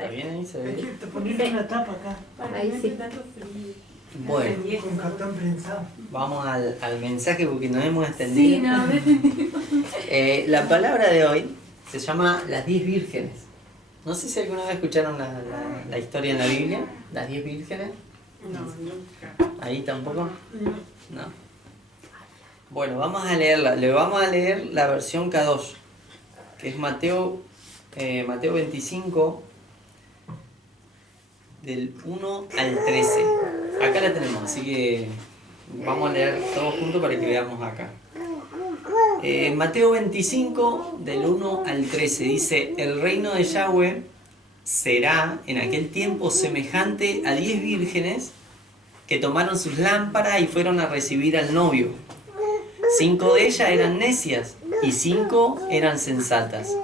¿Está bien ahí? ¿Se ve? Hay que ponerle una tapa acá. Ahí sí. Bueno, Con cartón prensado. vamos al mensaje porque nos hemos extendido. Sí, no, La palabra de hoy se llama las 10 vírgenes. No sé si alguna vez escucharon la historia en la Biblia, las 10 vírgenes. No, nunca. ¿Ahí tampoco? No. No. Bueno, vamos a leerla. Le vamos a leer la versión K2, que es Mateo 25, del 1 al 13. Acá la tenemos, así que vamos a leer todos juntos para que veamos acá. Mateo 25, del 1 al 13, dice: el reino de Yahweh será en aquel tiempo semejante a 10 vírgenes que tomaron sus lámparas y fueron a recibir al novio. 5 de ellas eran necias y 5 eran sensatas.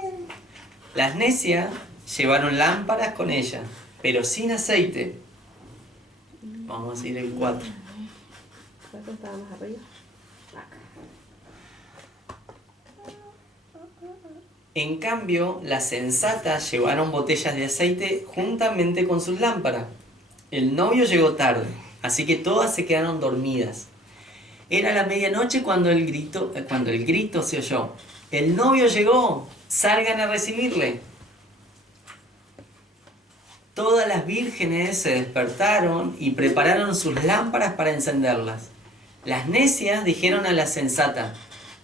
Las necias llevaron lámparas con ellas, pero sin aceite. Vamos a ir el 4. ¿Cuánto estaba más arriba? En cambio, las sensatas llevaron botellas de aceite juntamente con sus lámparas. El novio llegó tarde, así que todas se quedaron dormidas. Era la medianoche cuando el grito se oyó: ¡el novio llegó! ¡Salgan a recibirle! Todas las vírgenes se despertaron y prepararon sus lámparas para encenderlas. Las necias dijeron a las sensatas: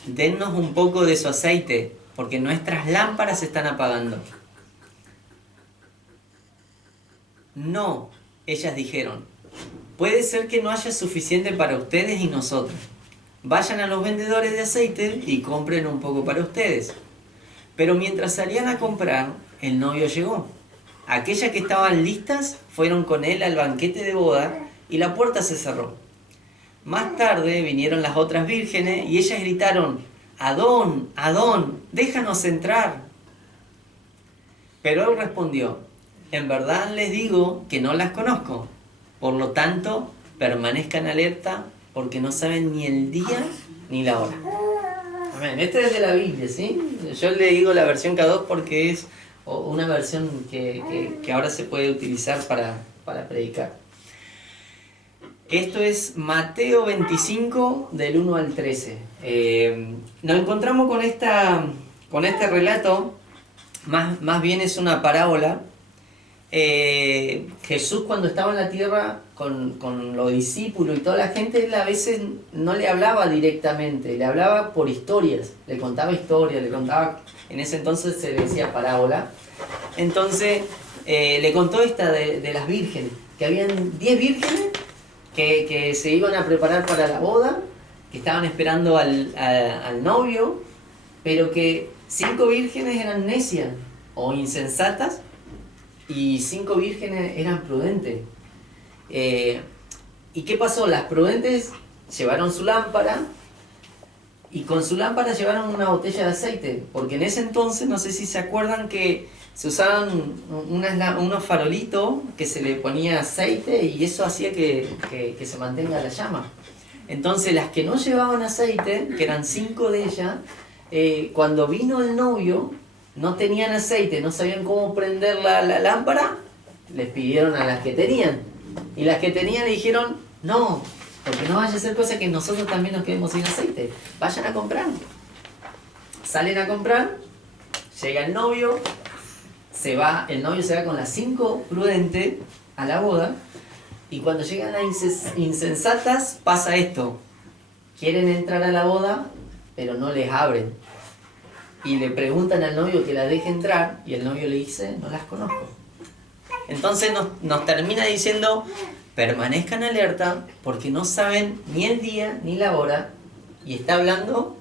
dennos un poco de su aceite, porque nuestras lámparas se están apagando. No, ellas dijeron: puede ser que no haya suficiente para ustedes y nosotros. Vayan a los vendedores de aceite y compren un poco para ustedes. Pero mientras salían a comprar, el novio llegó. Aquellas que estaban listas fueron con él al banquete de boda y la puerta se cerró. Más tarde vinieron las otras vírgenes y ellas gritaron: Adón, Adón, déjanos entrar. Pero él respondió: en verdad les digo que no las conozco. Por lo tanto, permanezcan alerta porque no saben ni el día ni la hora. Amén. Este es de la Biblia, ¿sí? Yo le digo la versión K2 porque es una versión que ahora se puede utilizar para predicar. Esto es Mateo 25, del 1 al 13. Nos encontramos con este relato, más bien es una parábola. Jesús, cuando estaba en la tierra con los discípulos y toda la gente, él a veces no le hablaba directamente, le hablaba por historias, le contaba historias, en ese entonces se le decía parábola. Entonces le contó esta de las vírgenes, que habían 10 vírgenes que se iban a preparar para la boda, que estaban esperando al novio, pero que 5 vírgenes eran necias o insensatas y 5 vírgenes eran prudentes. ¿Y qué pasó? Las prudentes llevaron su lámpara y con su lámpara llevaron una botella de aceite, porque en ese entonces, no sé si se acuerdan, que se usaban unos farolitos que se le ponía aceite y eso hacía que se mantenga la llama. Entonces las que no llevaban aceite, que eran 5 de ellas, cuando vino el novio, no tenían aceite, no sabían cómo prender la lámpara, les pidieron a las que tenían. Y las que tenían le dijeron: no, porque no vaya a ser cosa que nosotros también nos quedemos sin aceite. Vayan a comprar. Salen a comprar, llega el novio, el novio se va con las 5 prudentes a la boda, y cuando llegan las insensatas pasa esto: quieren entrar a la boda, pero no les abren. Y le preguntan al novio que la deje entrar, y el novio le dice: no las conozco. Entonces nos termina diciendo: permanezcan alerta porque no saben ni el día ni la hora, y está hablando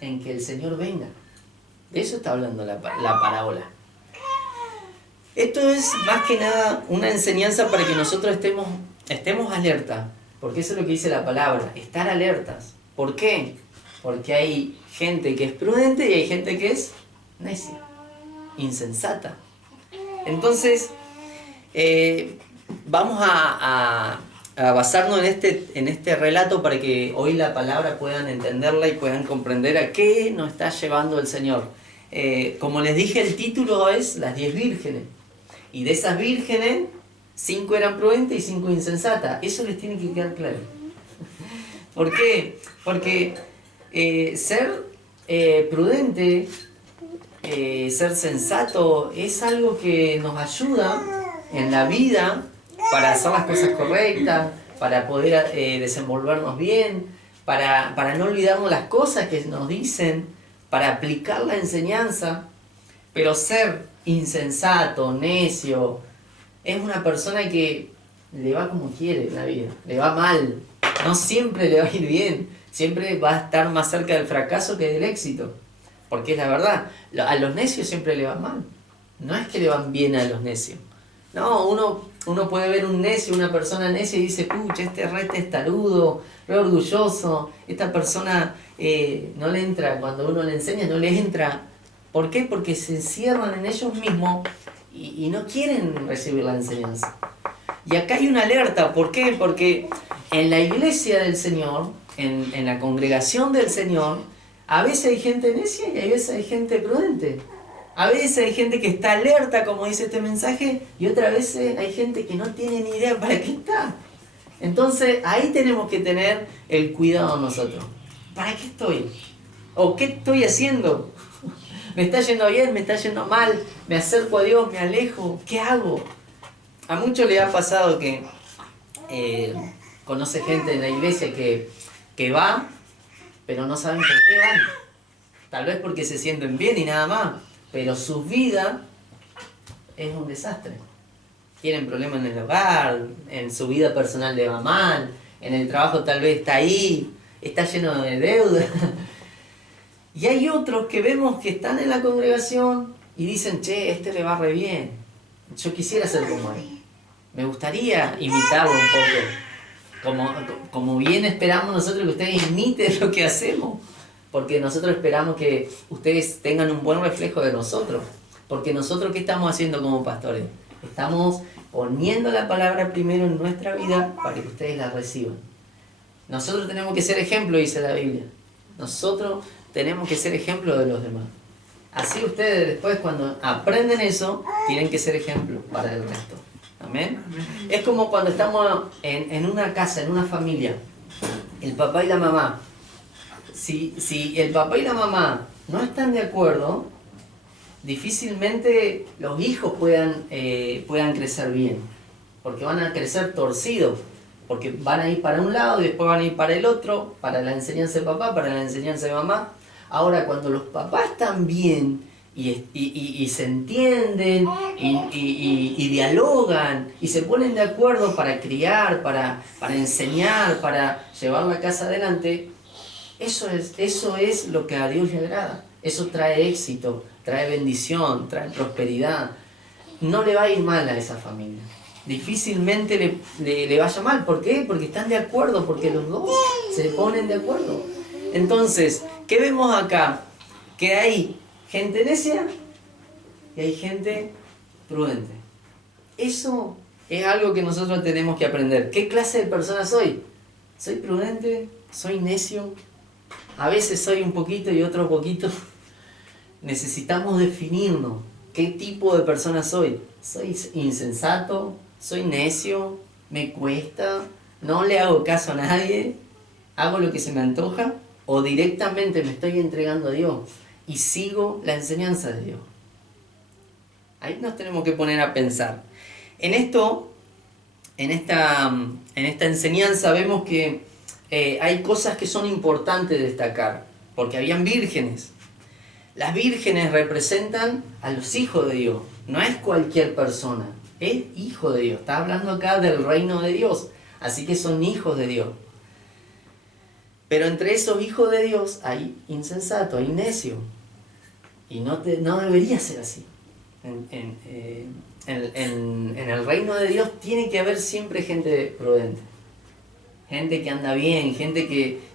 en que el Señor venga. De eso está hablando la parábola. Esto es más que nada una enseñanza para que nosotros estemos alerta, porque eso es lo que dice la palabra, estar alertas. ¿Por qué? Porque hay gente que es prudente y hay gente que es necia, insensata. Entonces, vamos a basarnos en este relato para que hoy la palabra puedan entenderla y puedan comprender a qué nos está llevando el Señor. Como les dije, el título es Las 10 vírgenes. Y de esas vírgenes, 5 eran prudentes y 5 insensatas. Eso les tiene que quedar claro. ¿Por qué? Porque ser prudente, ser sensato, es algo que nos ayuda en la vida para hacer las cosas correctas, para poder desenvolvernos bien, para no olvidarnos las cosas que nos dicen, para aplicar la enseñanza. Pero ser insensato, necio, es una persona que le va como quiere en la vida, le va mal, no siempre le va a ir bien, siempre va a estar más cerca del fracaso que del éxito, porque es la verdad, a los necios siempre le va mal, no es que le van bien a los necios, no, uno puede ver un necio, una persona necia y dice, pucha, este re testarudo, re orgulloso, esta persona no le entra, cuando uno le enseña no le entra. ¿Por qué? Porque se encierran en ellos mismos y no quieren recibir la enseñanza. Y acá hay una alerta, ¿por qué? Porque en la iglesia del Señor, en la congregación del Señor, a veces hay gente necia y a veces hay gente prudente. A veces hay gente que está alerta, como dice este mensaje, y otras veces hay gente que no tiene ni idea para qué está. Entonces ahí tenemos que tener el cuidado nosotros. ¿Para qué estoy? ¿O qué estoy haciendo? ¿Me está yendo bien? ¿Me está yendo mal? ¿Me acerco a Dios? ¿Me alejo? ¿Qué hago? A muchos les ha pasado que conoce gente en la iglesia que va, pero no saben por qué van. Tal vez porque se sienten bien y nada más, pero su vida es un desastre. Tienen problemas en el hogar, en su vida personal le va mal, en el trabajo tal vez está ahí, está lleno de deudas. Y hay otros que vemos que están en la congregación y dicen, che, este le va re bien, yo quisiera ser como él. Me gustaría imitarlo un poco. Como bien esperamos nosotros que ustedes imiten lo que hacemos. Porque nosotros esperamos que ustedes tengan un buen reflejo de nosotros. Porque nosotros, ¿qué estamos haciendo como pastores? Estamos poniendo la palabra primero en nuestra vida para que ustedes la reciban. Nosotros tenemos que ser ejemplo, dice la Biblia. Nosotros tenemos que ser ejemplo de los demás. Así ustedes después, cuando aprenden eso, tienen que ser ejemplo para el resto. Amén. Es como cuando estamos en una casa, en una familia, el papá y la mamá. Si el papá y la mamá no están de acuerdo, difícilmente los hijos puedan crecer bien, porque van a crecer torcidos, porque van a ir para un lado y después van a ir para el otro, para la enseñanza de papá, para la enseñanza de mamá. Ahora, cuando los papás están bien y se entienden y dialogan y se ponen de acuerdo para criar, para enseñar, para llevar la casa adelante, eso es lo que a Dios le agrada. Eso trae éxito, trae bendición, trae prosperidad. No le va a ir mal a esa familia. Difícilmente le vaya mal. ¿Por qué? Porque están de acuerdo, porque los dos se ponen de acuerdo. Entonces, ¿qué vemos acá? Que hay gente necia y hay gente prudente. Eso es algo que nosotros tenemos que aprender. ¿Qué clase de persona soy? ¿Soy prudente? ¿Soy necio? A veces soy un poquito y otro poquito. Necesitamos definirnos. ¿Qué tipo de persona soy? ¿Soy insensato? ¿Soy necio? ¿Me cuesta? ¿No le hago caso a nadie? ¿Hago lo que se me antoja? ¿O directamente me estoy entregando a Dios y sigo la enseñanza de Dios? Ahí nos tenemos que poner a pensar. En esta enseñanza vemos que hay cosas que son importantes destacar, porque habían vírgenes. Las vírgenes representan a los hijos de Dios, no es cualquier persona, es hijo de Dios. Está hablando acá del reino de Dios, así que son hijos de Dios. Pero entre esos hijos de Dios hay insensato, hay necio, y no debería ser así. En el reino de Dios tiene que haber siempre gente prudente. Gente que anda bien, gente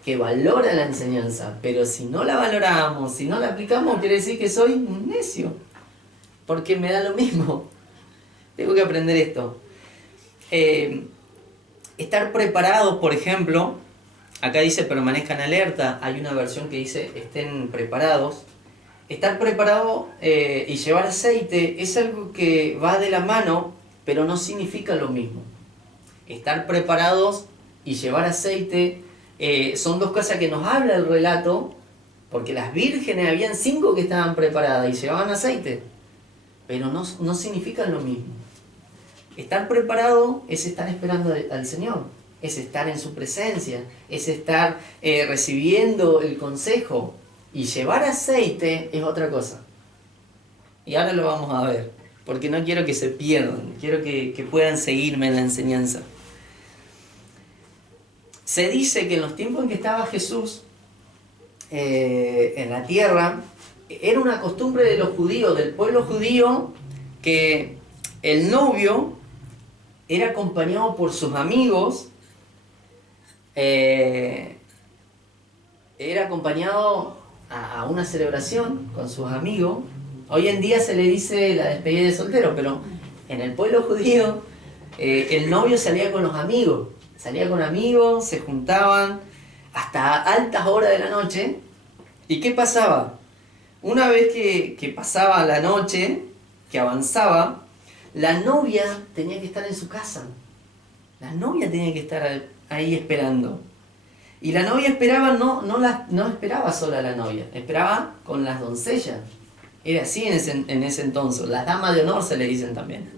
que valora la enseñanza. Pero si no la valoramos, si no la aplicamos, quiere decir que soy un necio. Porque me da lo mismo. Tengo que aprender esto. Estar preparados, por ejemplo, acá dice permanezcan alerta. Hay una versión que dice estén preparados. Estar preparado y llevar aceite es algo que va de la mano, pero no significa lo mismo. Estar preparados y llevar aceite son dos cosas que nos habla el relato, porque las vírgenes, habían 5 que estaban preparadas y llevaban aceite, pero no significan lo mismo. Estar preparado es estar esperando al Señor, es estar en su presencia, es estar recibiendo el consejo. Y llevar aceite es otra cosa. Y ahora lo vamos a ver, porque no quiero que se pierdan, quiero que puedan seguirme en la enseñanza. Se dice que en los tiempos en que estaba Jesús en la tierra, era una costumbre de los judíos, del pueblo judío, que el novio era acompañado por sus amigos, era acompañado a una celebración con sus amigos. Hoy en día se le dice la despedida de soltero, pero en el pueblo judío el novio salía con los amigos, se juntaban hasta altas horas de la noche. ¿Y qué pasaba? Una vez que pasaba la noche, que avanzaba, la novia tenía que estar en su casa. La novia tenía que estar ahí esperando. Y la novia esperaba, no esperaba sola a la novia, esperaba con las doncellas. Era así en ese entonces, las damas de honor se le dicen también.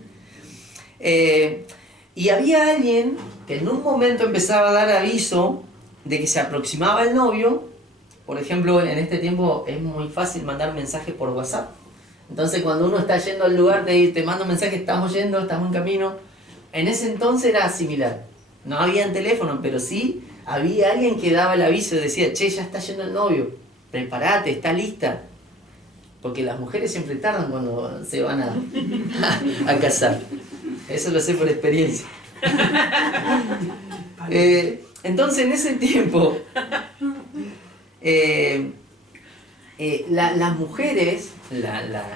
Y había alguien que en un momento empezaba a dar aviso de que se aproximaba el novio. Por ejemplo, en este tiempo es muy fácil mandar mensajes por WhatsApp. Entonces cuando uno está yendo al lugar, te manda un mensaje, estamos yendo, estamos en camino. En ese entonces era similar. No había teléfono, pero sí había alguien que daba el aviso y decía, che, ya está yendo el novio, prepárate, está lista. Porque las mujeres siempre tardan cuando se van a casar. Eso lo sé por experiencia. Entonces en ese tiempo, las mujeres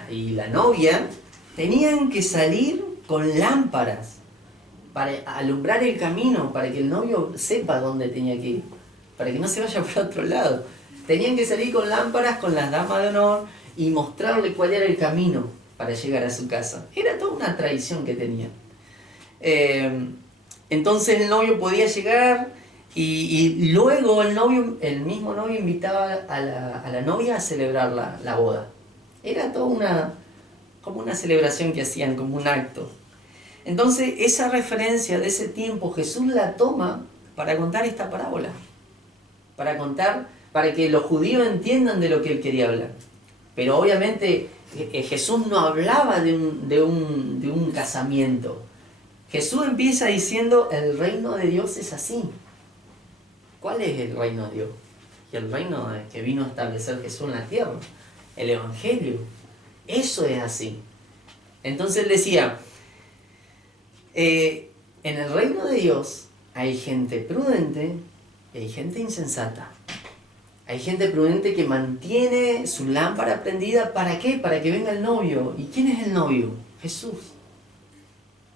y la novia tenían que salir con lámparas para alumbrar el camino, para que el novio sepa dónde tenía que ir, para que no se vaya por otro lado. Tenían que salir con lámparas, con las damas de honor, y mostrarle cuál era el camino para llegar a su casa. Era toda una tradición que tenían. Entonces el novio podía llegar y luego el mismo novio invitaba a la novia a celebrar la boda. Era toda como una celebración que hacían, como un acto. Entonces esa referencia de ese tiempo Jesús la toma para contar esta parábola, para que los judíos entiendan de lo que él quería hablar. Pero obviamente Jesús no hablaba de un casamiento. Jesús empieza diciendo, el reino de Dios es así. ¿Cuál es el reino de Dios? Y el reino que vino a establecer Jesús en la tierra, el Evangelio. Eso es así. Entonces él decía, en el reino de Dios hay gente prudente y hay gente insensata. Hay gente prudente que mantiene su lámpara prendida. ¿Para qué? Para que venga el novio. ¿Y quién es el novio? Jesús.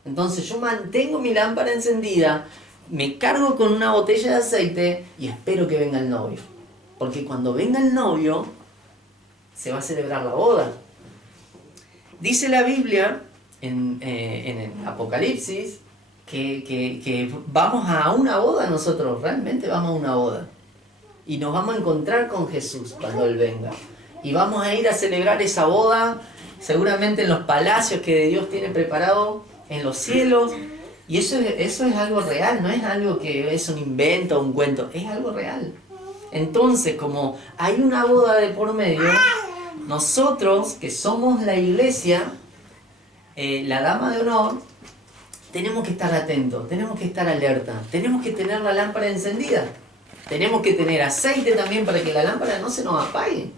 Entonces yo mantengo mi lámpara encendida, me cargo con una botella de aceite y espero que venga el novio. Porque cuando venga el novio, se va a celebrar la boda. Dice la Biblia en el Apocalipsis que vamos a una boda nosotros, realmente vamos a una boda. Y nos vamos a encontrar con Jesús cuando Él venga. Y vamos a ir a celebrar esa boda, seguramente en los palacios que Dios tiene preparado en los cielos. Y eso es algo real, no es algo que es un invento o un cuento, es algo real. Entonces, como hay una boda de por medio, nosotros que somos la iglesia, la dama de honor, tenemos que estar atentos, tenemos que estar alerta, tenemos que tener la lámpara encendida. Tenemos que tener aceite también para que la lámpara no se nos apague.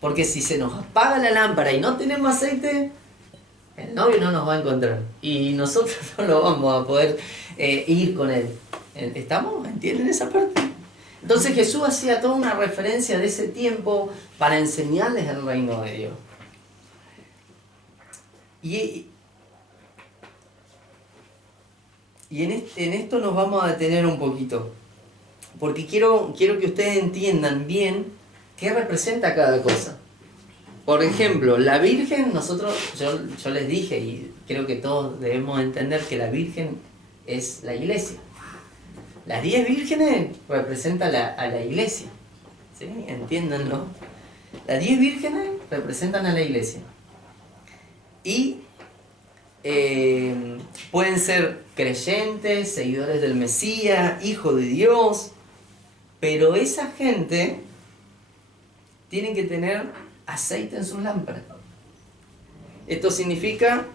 Porque si se nos apaga la lámpara y no tenemos aceite, el novio no nos va a encontrar. Y nosotros no lo vamos a poder ir con él. ¿Estamos? ¿Entienden esa parte? Entonces Jesús hacía toda una referencia de ese tiempo para enseñarles el reino de Dios. Y en esto nos vamos a detener un poquito. Porque quiero que ustedes entiendan bien qué representa cada cosa. Por ejemplo, la Virgen, yo les dije, y creo que todos debemos entender que la Virgen es la iglesia. Las 10 vírgenes representan a la iglesia. ¿Sí? Entiéndanlo. Las 10 vírgenes representan a la iglesia. Y pueden ser creyentes, seguidores del Mesías, hijos de Dios, pero esa gente tiene que tener aceite en sus lámparas. Esto significa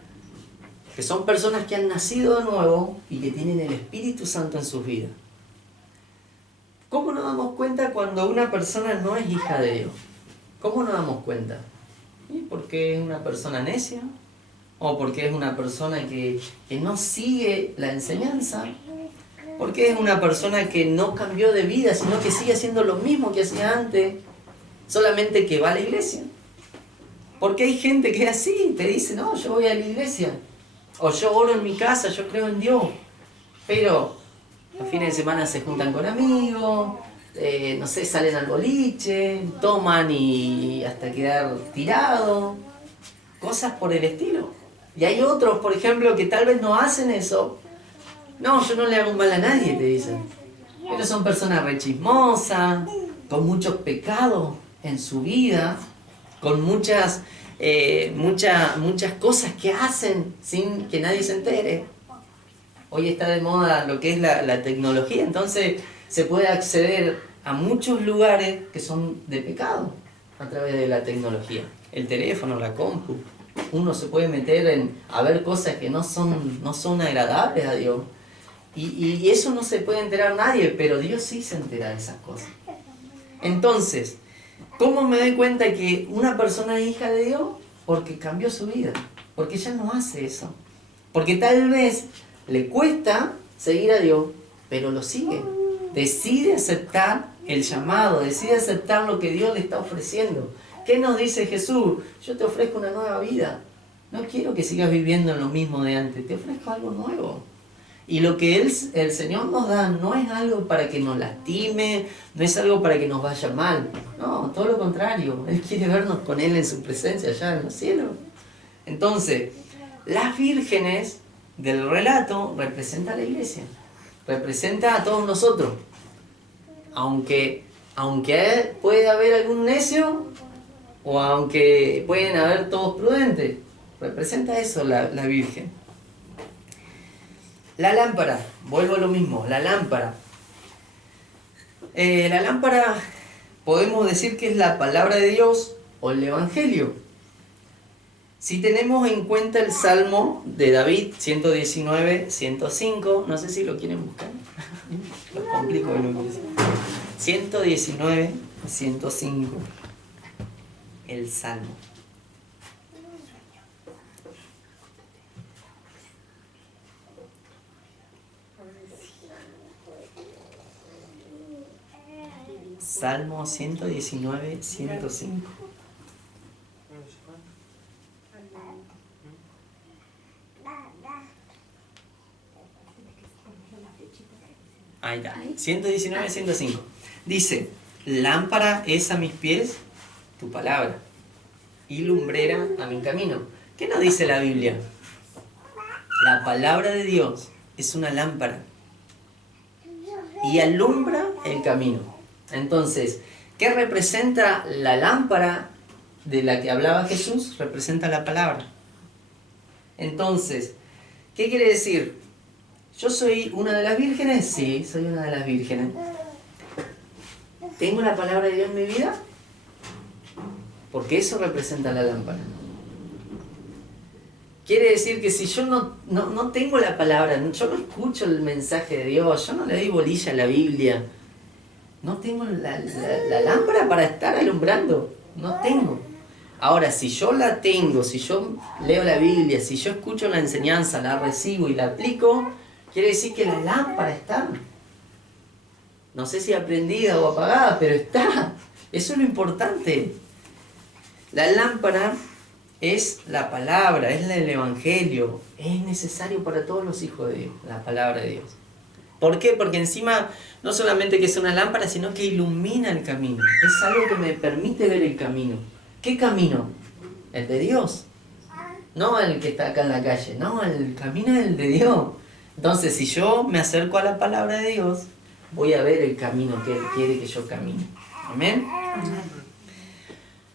que son personas que han nacido de nuevo y que tienen el Espíritu Santo en sus vidas. ¿Cómo nos damos cuenta cuando una persona no es hija de Dios? ¿Cómo nos damos cuenta? ¿Y porque es una persona necia? ¿O porque es una persona que no sigue la enseñanza? ¿Porque es una persona que no cambió de vida, sino que sigue haciendo lo mismo que hacía antes, solamente que va a la iglesia? Porque hay gente que es así, te dice, no, yo voy a la iglesia, o yo oro en mi casa, yo creo en Dios, pero los fines de semana se juntan con amigos, no sé, salen al boliche, toman y hasta quedar tirados, cosas por el estilo. Y hay otros, por ejemplo, que tal vez no hacen eso. No, yo no le hago mal a nadie, te dicen. Pero son personas rechismosas, con muchos pecados en su vida, con muchas cosas que hacen sin que nadie se entere. Hoy está de moda lo que es la tecnología, entonces se puede acceder a muchos lugares que son de pecado a través de la tecnología. El teléfono, la compu. Uno se puede meter a ver cosas que no son agradables a Dios. Y eso no se puede enterar nadie, pero Dios sí se entera de esas cosas. Entonces, ¿cómo me doy cuenta que una persona es hija de Dios? Porque cambió su vida, porque ya no hace eso. Porque tal vez le cuesta seguir a Dios, pero lo sigue. Decide aceptar el llamado, decide aceptar lo que Dios le está ofreciendo. ¿Qué nos dice Jesús? Yo te ofrezco una nueva vida. No quiero que sigas viviendo en lo mismo de antes, te ofrezco algo nuevo. Y lo que el Señor nos da no es algo para que nos lastime, no es algo para que nos vaya mal. No, todo lo contrario. Él quiere vernos con Él en su presencia allá en los cielos. Entonces, las vírgenes del relato representan a la iglesia. Representa a todos nosotros. Aunque puede haber algún necio, o aunque pueden haber todos prudentes, representa eso la Virgen. La lámpara, vuelvo a lo mismo, la lámpara. La lámpara podemos decir que es la palabra de Dios o el Evangelio. Si tenemos en cuenta el Salmo de David, 119, 105, no sé si lo quieren buscar, lo complico, no 119, 105, el Salmo. Salmo 119, 105. Ahí está, 119, 105. Dice, lámpara es a mis pies tu palabra y lumbrera a mi camino. ¿Qué nos dice la Biblia? La palabra de Dios es una lámpara y alumbra el camino. Entonces, ¿qué representa la lámpara de la que hablaba Jesús? Representa la palabra. Entonces, ¿qué quiere decir? ¿Yo soy una de las vírgenes? Sí, soy una de las vírgenes. ¿Tengo la palabra de Dios en mi vida? Porque eso representa la lámpara. Quiere decir que si yo no tengo la palabra, yo no escucho el mensaje de Dios, yo no le doy bolilla a la Biblia, no tengo la lámpara para estar alumbrando, no tengo. Ahora, si yo la tengo, si yo leo la Biblia, si yo escucho la enseñanza, la recibo y la aplico, quiere decir que la lámpara está. No sé si aprendida o apagada, pero está. Eso es lo importante. La lámpara es la palabra, es el Evangelio. Es necesario para todos los hijos de Dios, la palabra de Dios. ¿Por qué? Porque encima no solamente que es una lámpara, sino que ilumina el camino. Es algo que me permite ver el camino. ¿Qué camino? El de Dios. No el que está acá en la calle, no, el camino es el de Dios. Entonces, si yo me acerco a la palabra de Dios, voy a ver el camino que Él quiere que yo camine. Amén.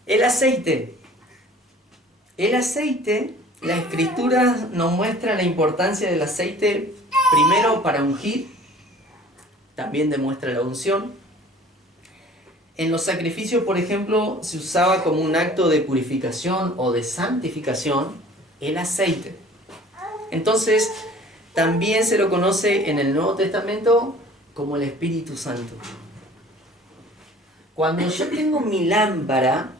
El aceite. El aceite, la Escritura nos muestra la importancia del aceite, primero para ungir, también demuestra la unción. En los sacrificios, por ejemplo, se usaba como un acto de purificación o de santificación el aceite. Entonces, también se lo conoce en el Nuevo Testamento como el Espíritu Santo. Cuando yo tengo mi lámpara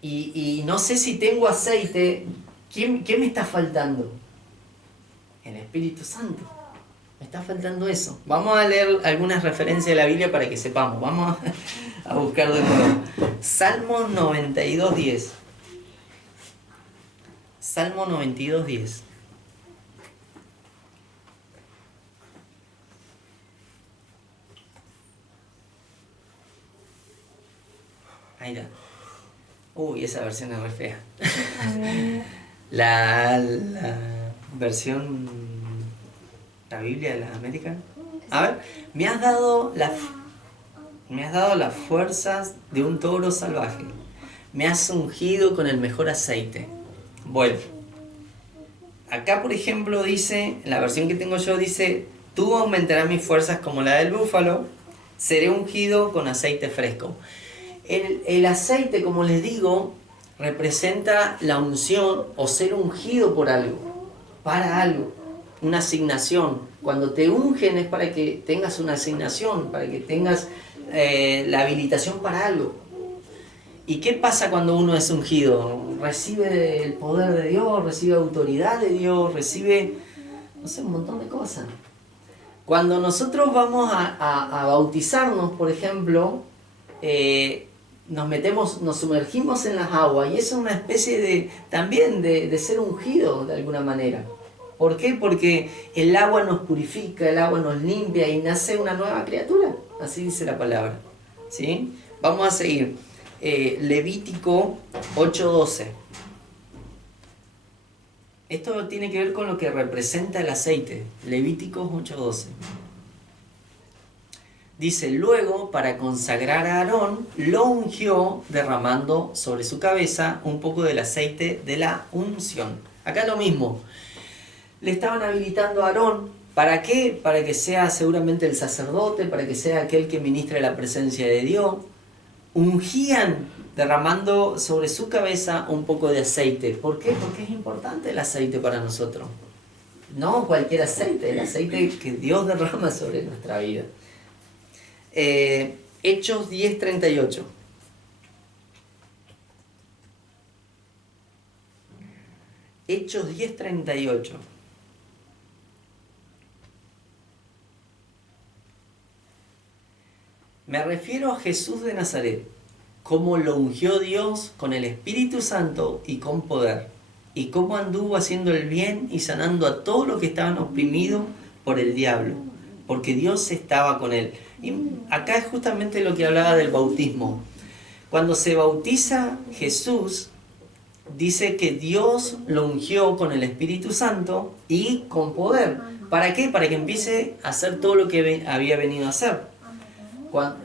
y no sé si tengo aceite, ¿qué me está faltando? El Espíritu Santo. Me está faltando eso. Vamos a leer algunas referencias de la Biblia para que sepamos. Vamos a buscar de nuevo. Salmo 92:10. Salmo 92:10. Ahí está. Uy, esa versión es re fea. La versión, la Biblia de las Américas. A ver, me has dado las fuerzas de un toro salvaje. Me has ungido con el mejor aceite. Bueno, acá por ejemplo dice, en la versión que tengo yo dice, tú aumentarás mis fuerzas como la del búfalo, seré ungido con aceite fresco. El aceite, como les digo, representa la unción o ser ungido por algo, para algo, una asignación. Cuando te ungen es para que tengas una asignación, para que tengas la habilitación para algo. ¿Y qué pasa cuando uno es ungido? Recibe el poder de Dios, recibe autoridad de Dios, recibe, no sé, un montón de cosas. Cuando nosotros vamos a bautizarnos, por ejemplo, nos sumergimos en las aguas y eso es una especie también de ser ungido de alguna manera. ¿Por qué? Porque el agua nos purifica, el agua nos limpia y nace una nueva criatura. Así dice la palabra. ¿Sí? Vamos a seguir. Levítico 8:12. Esto tiene que ver con lo que representa el aceite. Levítico 8:12. Dice, luego, para consagrar a Aarón, lo ungió derramando sobre su cabeza un poco del aceite de la unción. Acá lo mismo. Le estaban habilitando a Aarón. ¿Para qué? Para que sea seguramente el sacerdote, para que sea aquel que ministre la presencia de Dios. Ungían derramando sobre su cabeza un poco de aceite. ¿Por qué? Porque es importante el aceite para nosotros. No cualquier aceite, el aceite que Dios derrama sobre nuestra vida. Hechos 10:38. Hechos 10:38. Me refiero a Jesús de Nazaret, cómo lo ungió Dios con el Espíritu Santo y con poder, y cómo anduvo haciendo el bien y sanando a todos los que estaban oprimidos por el diablo, porque Dios estaba con él. Y acá es justamente lo que hablaba del bautismo. Cuando se bautiza Jesús, dice que Dios lo ungió con el Espíritu Santo y con poder. ¿Para qué? Para que empiece a hacer todo lo que había venido a hacer.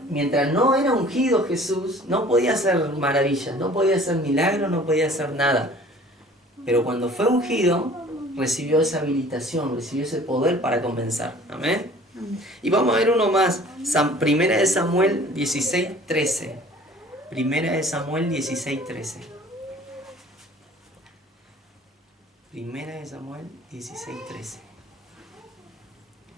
Mientras no era ungido Jesús, no podía hacer maravillas, no podía hacer milagros, no podía hacer nada. Pero cuando fue ungido, recibió esa habilitación, recibió ese poder para comenzar. Amén. Y vamos a ver uno más. Primera de Samuel 16:13. Primera de Samuel 16:13. Primera de Samuel 16:13.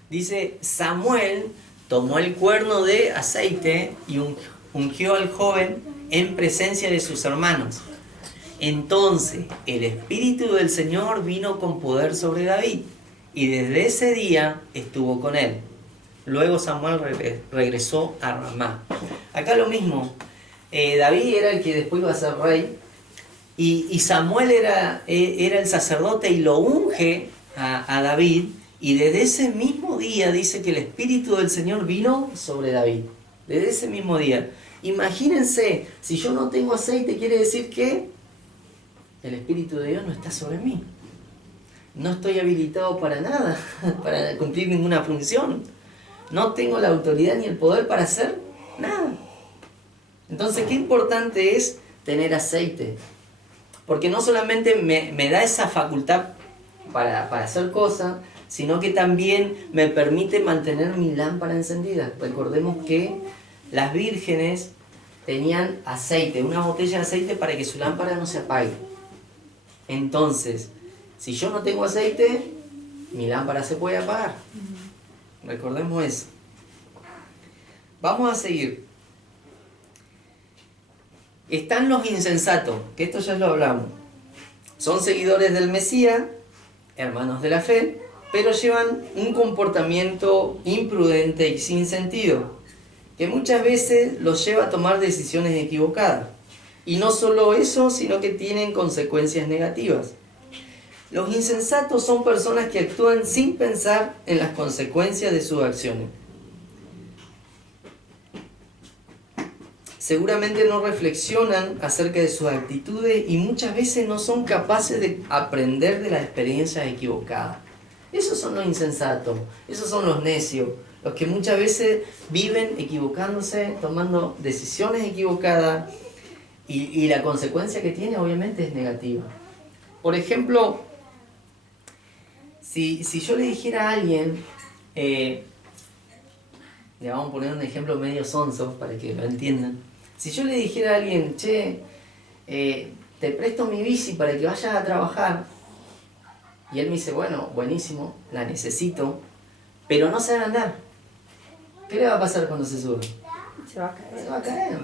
Dice, Samuel tomó el cuerno de aceite y ungió al joven en presencia de sus hermanos. Entonces el Espíritu del Señor vino con poder sobre David, y desde ese día estuvo con él. Luego Samuel regresó a Ramá. Acá lo mismo. David era el que después iba a ser rey, y Samuel era el sacerdote y lo unge a David. Y desde ese mismo día dice que el Espíritu del Señor vino sobre David. Desde ese mismo día. Imagínense, si yo no tengo aceite, quiere decir que el Espíritu de Dios no está sobre mí. No estoy habilitado para nada, para cumplir ninguna función. No tengo la autoridad ni el poder para hacer nada. Entonces, qué importante es tener aceite. Porque no solamente me da esa facultad para hacer cosas, sino que también me permite mantener mi lámpara encendida. Recordemos que las vírgenes tenían aceite, una botella de aceite para que su lámpara no se apague. Entonces, si yo no tengo aceite, mi lámpara se puede apagar. Recordemos eso. Vamos a seguir. Están los insensatos, que esto ya lo hablamos. Son seguidores del Mesías, hermanos de la fe, pero llevan un comportamiento imprudente y sin sentido, que muchas veces los lleva a tomar decisiones equivocadas. Y no solo eso, sino que tienen consecuencias negativas. Los insensatos son personas que actúan sin pensar en las consecuencias de sus acciones. Seguramente no reflexionan acerca de sus actitudes y muchas veces no son capaces de aprender de las experiencias equivocadas. Esos son los insensatos, esos son los necios, los que muchas veces viven equivocándose, tomando decisiones equivocadas y la consecuencia que tiene obviamente es negativa. Por ejemplo, si yo le dijera a alguien, le vamos a poner un ejemplo medio sonso para que lo entiendan. Si yo le dijera a alguien, che, te presto mi bici para que vayas a trabajar, y él me dice, bueno, buenísimo, la necesito, pero no sabe andar, ¿qué le va a pasar cuando se sube? Se va a caer. Se va a caer.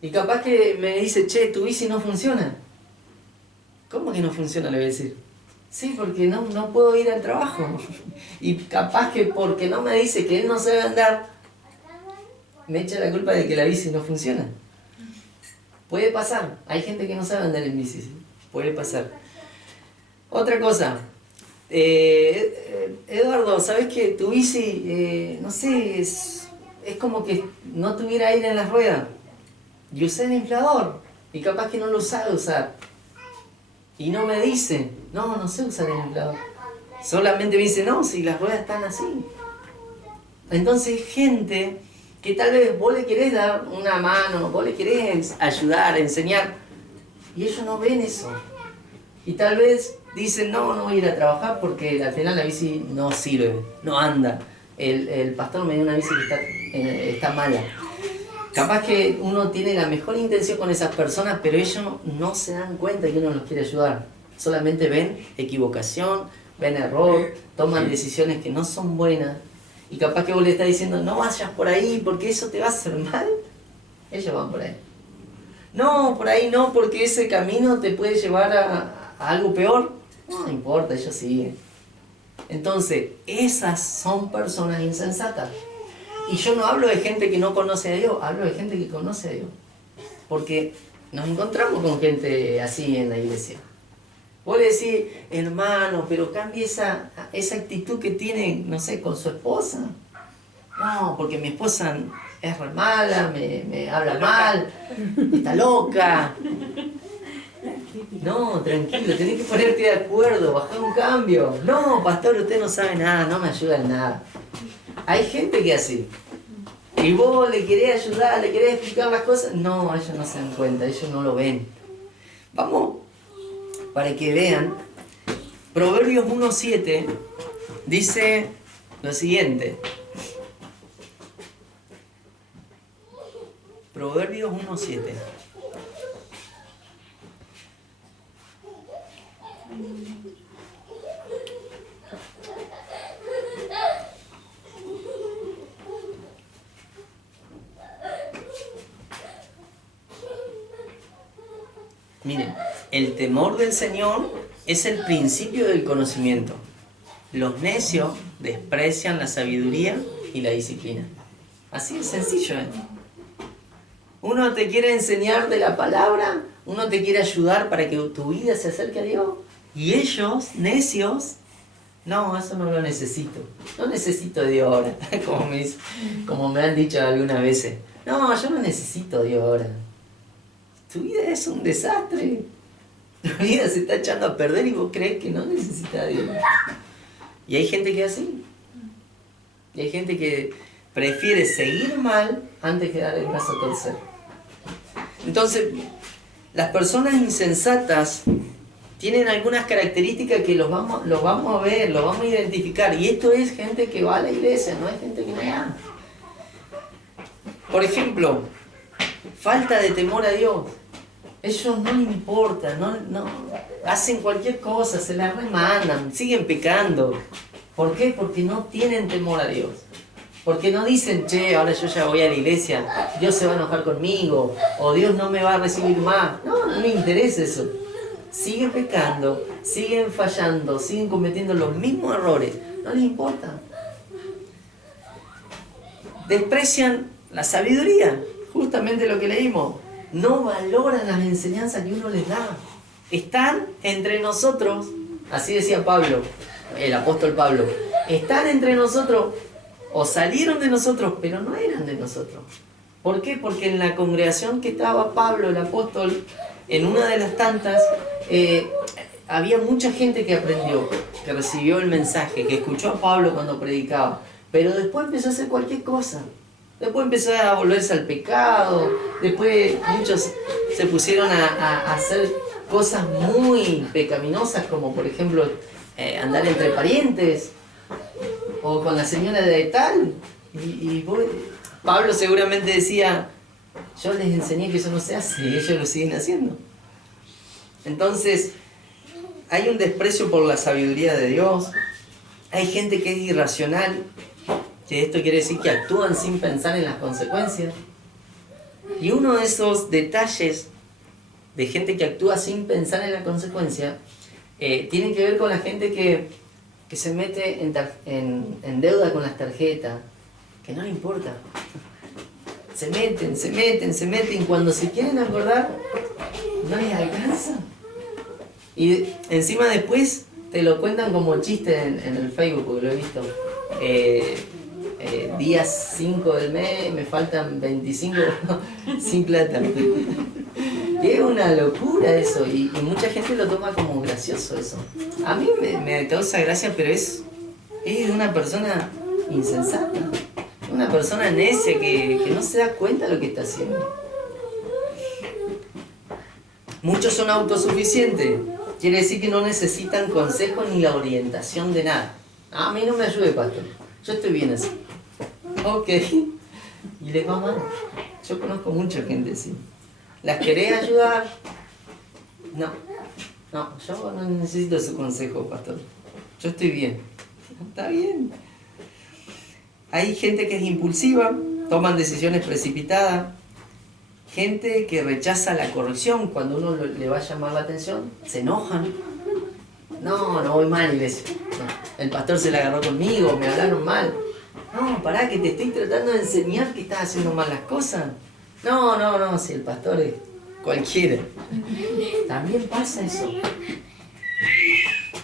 Y capaz que me dice, che, tu bici no funciona. ¿Cómo que no funciona? Le voy a decir. Sí, porque no puedo ir al trabajo. Y capaz que porque no me dice que él no sabe andar, me echa la culpa de que la bici no funciona. Puede pasar. Hay gente que no sabe andar en bici. ¿Sí? Puede pasar. Otra cosa. Eduardo, ¿sabes que tu bici, no sé, es como que no tuviera aire en las ruedas? Y usé el inflador. Y capaz que no lo sabe usar. Y no me dice, no sé usar el inflador. Solamente me dice, no, si las ruedas están así. Entonces, gente que tal vez vos le querés dar una mano, vos le querés ayudar, enseñar, y ellos no ven eso. Y tal vez dicen, no voy a ir a trabajar porque al final la bici no sirve, no anda. El pastor me dio una bici que está mala. Capaz que uno tiene la mejor intención con esas personas, pero ellos no se dan cuenta que uno los quiere ayudar. Solamente ven equivocación, ven error, toman decisiones que no son buenas. Y capaz que vos le estás diciendo, no vayas por ahí porque eso te va a hacer mal. Ellos van por ahí. No, por ahí no, porque ese camino te puede llevar a algo peor. No importa, ellos siguen. Entonces, esas son personas insensatas. Y yo no hablo de gente que no conoce a Dios, hablo de gente que conoce a Dios. Porque nos encontramos con gente así en la iglesia. Vos le decís, hermano, pero cambie esa actitud que tiene, no sé, con su esposa. No, porque mi esposa es re mala, me habla mal, está loca. No, tranquilo, tenés que ponerte de acuerdo, bajar un cambio. No, pastor, usted no sabe nada, no me ayuda en nada. Hay gente que así. Y vos le querés ayudar, le querés explicar las cosas. No, ellos no se dan cuenta, ellos no lo ven. Vamos, para que vean. Proverbios 1:7 dice lo siguiente. Proverbios 1:7. Miren, el temor del Señor es el principio del conocimiento. Los necios desprecian la sabiduría y la disciplina. Así es sencillo, ¿eh? Uno te quiere enseñar de la palabra, uno te quiere ayudar para que tu vida se acerque a Dios. Y ellos, necios, no, eso no lo necesito. No necesito a Dios ahora, como me han dicho algunas veces. No, yo no necesito a Dios ahora. Tu vida es un desastre. Tu vida se está echando a perder y vos crees que no necesitas a Dios. Y hay gente que es así. Y hay gente que prefiere seguir mal antes que dar el brazo a torcer. Entonces, las personas insensatas tienen algunas características que los vamos a ver, los vamos a identificar. Y esto es gente que va a la iglesia, no es gente que no va. Por ejemplo, falta de temor a Dios. Ellos no les importa, no hacen cualquier cosa, se la remandan, siguen pecando. ¿Por qué? Porque no tienen temor a Dios. Porque no dicen, che, ahora yo ya voy a la iglesia, Dios se va a enojar conmigo, o Dios no me va a recibir más. No me interesa eso. Siguen pecando, siguen fallando, siguen cometiendo los mismos errores. No les importa. Desprecian la sabiduría, justamente lo que leímos. No valoran las enseñanzas que uno les da. Están entre nosotros, así decía Pablo, el apóstol Pablo. Están entre nosotros, o salieron de nosotros, pero no eran de nosotros. ¿Por qué? Porque en la congregación que estaba Pablo, el apóstol, en una de las tantas, había mucha gente que aprendió, que recibió el mensaje, que escuchó a Pablo cuando predicaba, pero después empezó a hacer cualquier cosa. Después empezó a volverse al pecado, después muchos se pusieron a hacer cosas muy pecaminosas, como por ejemplo andar entre parientes, o con la señora de tal. Pablo seguramente decía, yo les enseñé que eso no se hace, y ellos lo siguen haciendo. Entonces, hay un desprecio por la sabiduría de Dios. Hay gente que es irracional, que esto quiere decir que actúan sin pensar en las consecuencias. Y uno de esos detalles de gente que actúa sin pensar en la consecuencia tiene que ver con la gente que se mete en deuda con las tarjetas, que no le importa. Se meten, cuando se quieren acordar, no les alcanza. Y encima después te lo cuentan como chiste en el Facebook, porque lo he visto. Día 5 del mes, me faltan 25 sin plata. Es una locura eso, y mucha gente lo toma como gracioso eso. A mí me causa gracia, pero es una persona insensata, una persona necia que no se da cuenta de lo que está haciendo. Muchos son autosuficientes, quiere decir que no necesitan consejo ni la orientación de nada. A mí no me ayude, pastor, yo estoy bien así. Ok, y les va mal. Yo conozco mucha gente así. ¿Las querés ayudar? No, yo no necesito su consejo, pastor. Yo estoy bien. Está bien. Hay gente que es impulsiva, toman decisiones precipitadas. Gente que rechaza la corrección cuando uno le va a llamar la atención. Se enojan. No voy mal, iglesia. No, el pastor se la agarró conmigo, me hablaron mal. No, pará, que te estoy tratando de enseñar que estás haciendo mal las cosas. No, si el pastor es cualquiera. También pasa eso.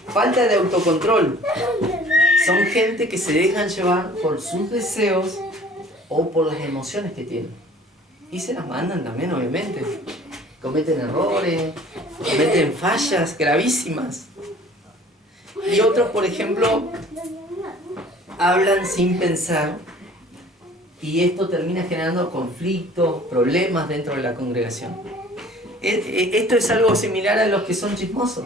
Falta de autocontrol. Son gente que se dejan llevar por sus deseos o por las emociones que tienen. Y se las mandan también, obviamente. Cometen errores, cometen fallas gravísimas. Y otros, por ejemplo, hablan sin pensar. Y esto termina generando conflictos, problemas dentro de la congregación. Esto es algo similar a los que son chismosos.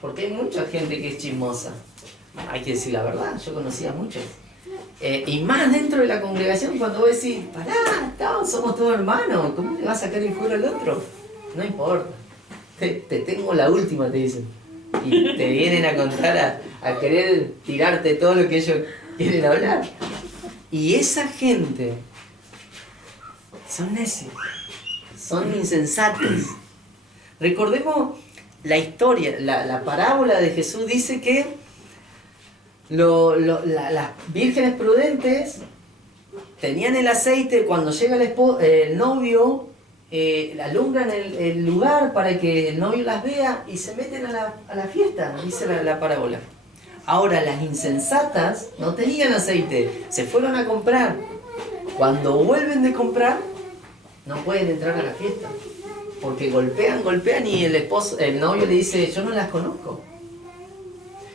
Porque hay mucha gente que es chismosa. Hay que decir la verdad, yo conocía a muchos. Y más dentro de la congregación, cuando vos decís, pará, somos todos hermanos, ¿cómo le vas a sacar el cuero al otro? No importa. Te tengo la última, te dicen. Y te vienen a contar, a querer tirarte todo lo que ellos quieren hablar. Y esa gente son necios, son insensatos. Recordemos la historia, la parábola de Jesús dice que las vírgenes prudentes tenían el aceite, cuando llega el novio, alumbran el lugar para que el novio las vea y se meten a la fiesta, dice la parábola. Ahora, las insensatas no tenían aceite, se fueron a comprar. Cuando vuelven de comprar, no pueden entrar a la fiesta. Porque golpean y el novio le dice, yo no las conozco.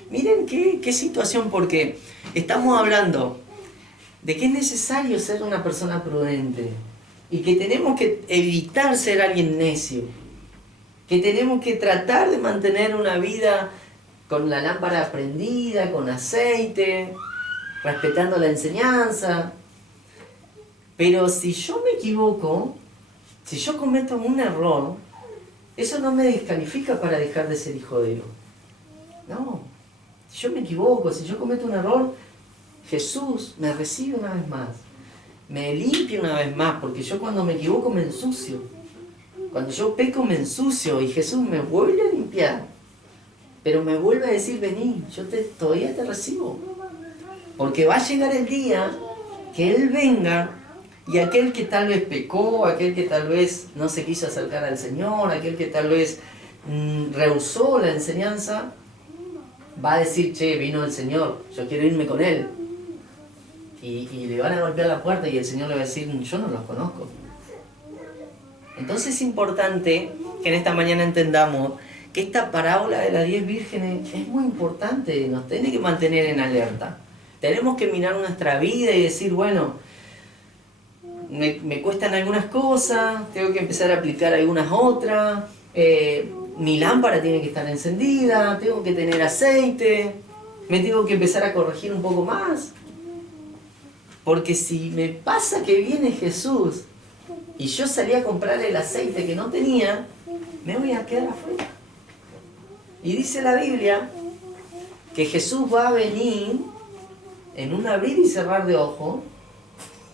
Miren qué situación, porque estamos hablando de que es necesario ser una persona prudente y que tenemos que evitar ser alguien necio, que tenemos que tratar de mantener una vida con la lámpara prendida, con aceite, respetando la enseñanza. Pero si yo me equivoco, si yo cometo un error, eso no me descalifica para dejar de ser hijo de Dios. No, si yo me equivoco, si yo cometo un error, Jesús me recibe una vez más, me limpia una vez más, porque yo cuando me equivoco me ensucio. Cuando yo peco me ensucio y Jesús me vuelve a limpiar, pero me vuelve a decir, vení, yo todavía te recibo. Porque va a llegar el día que Él venga y aquel que tal vez pecó, aquel que tal vez no se quiso acercar al Señor, aquel que tal vez rehusó la enseñanza, va a decir, che, vino el Señor, yo quiero irme con Él. Y le van a golpear la puerta y el Señor le va a decir, yo no los conozco. Entonces es importante que en esta mañana entendamos que esta parábola de las 10 vírgenes es muy importante, nos tiene que mantener en alerta. Tenemos que mirar nuestra vida y decir, bueno, me cuestan algunas cosas, tengo que empezar a aplicar algunas otras, mi lámpara tiene que estar encendida, tengo que tener aceite, me tengo que empezar a corregir un poco más. Porque si me pasa que viene Jesús y yo salí a comprar el aceite que no tenía, me voy a quedar afuera. Y dice la Biblia que Jesús va a venir en un abrir y cerrar de ojos,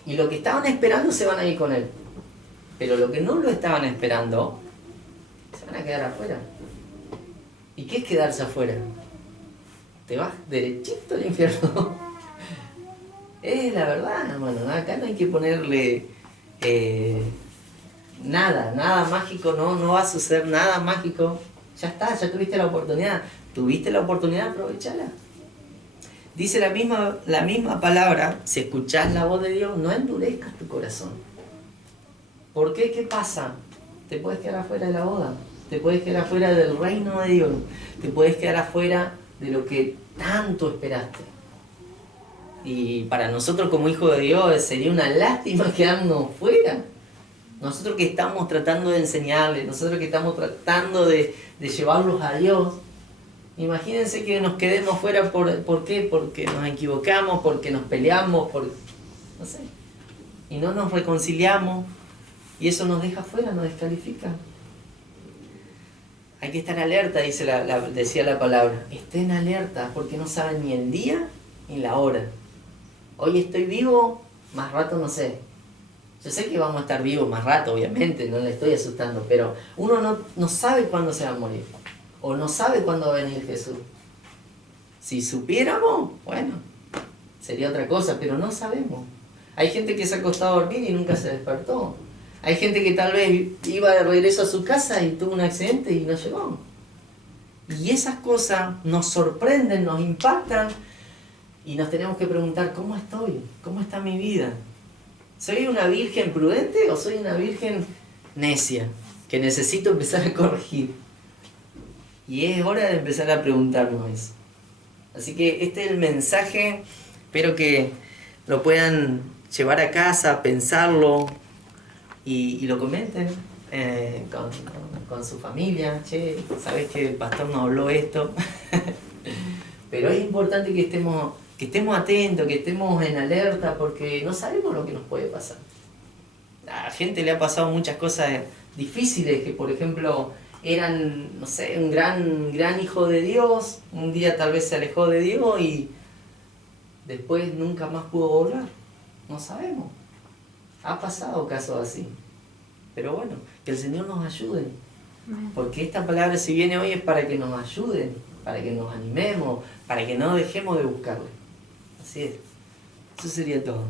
y los que estaban esperando se van a ir con Él. Pero los que no lo estaban esperando, se van a quedar afuera. ¿Y qué es quedarse afuera? Te vas derechito al infierno. Es la verdad, hermano. Acá no hay que ponerle nada mágico, no va a suceder nada mágico. Ya está, ya tuviste la oportunidad. Tuviste la oportunidad, aprovechala. Dice la misma palabra, si escuchás la voz de Dios, no endurezcas tu corazón. ¿Por qué? ¿Qué pasa? Te puedes quedar afuera de la boda, te puedes quedar afuera del reino de Dios, te puedes quedar afuera de lo que tanto esperaste. Y para nosotros como hijos de Dios sería una lástima quedarnos fuera. Nosotros que estamos tratando de enseñarles, nosotros que estamos tratando de llevarlos a Dios, imagínense que nos quedemos fuera. ¿Por qué? Porque nos equivocamos, porque nos peleamos, no sé, y no nos reconciliamos, y eso nos deja fuera, nos descalifica. Hay que estar alerta, decía la palabra. Estén alerta, porque no saben ni el día ni la hora. Hoy estoy vivo, más rato no sé. Yo sé que vamos a estar vivos más rato, obviamente, no le estoy asustando, pero uno no sabe cuándo se va a morir, o no sabe cuándo va a venir Jesús. Si supiéramos, bueno, sería otra cosa, pero no sabemos. Hay gente que se ha acostado a dormir y nunca se despertó. Hay gente que tal vez iba de regreso a su casa y tuvo un accidente y no llegó. Y esas cosas nos sorprenden, nos impactan, y nos tenemos que preguntar, ¿cómo estoy? ¿Cómo está mi vida? ¿Soy una virgen prudente o soy una virgen necia que necesito empezar a corregir? Y es hora de empezar a preguntarnos eso. Así que este es el mensaje, espero que lo puedan llevar a casa, pensarlo y lo comenten con su familia. Che, ¿sabes que el pastor nos habló esto? Pero es importante que estemos atentos, que estemos en alerta, porque no sabemos lo que nos puede pasar. A la gente le ha pasado muchas cosas difíciles, que por ejemplo eran, no sé, un gran hijo de Dios, un día tal vez se alejó de Dios y después nunca más pudo volver. No sabemos. Ha pasado casos así. Pero bueno, que el Señor nos ayude. Porque esta palabra, si viene hoy, es para que nos ayuden, para que nos animemos, para que no dejemos de buscarle. Así es. Eso sería todo.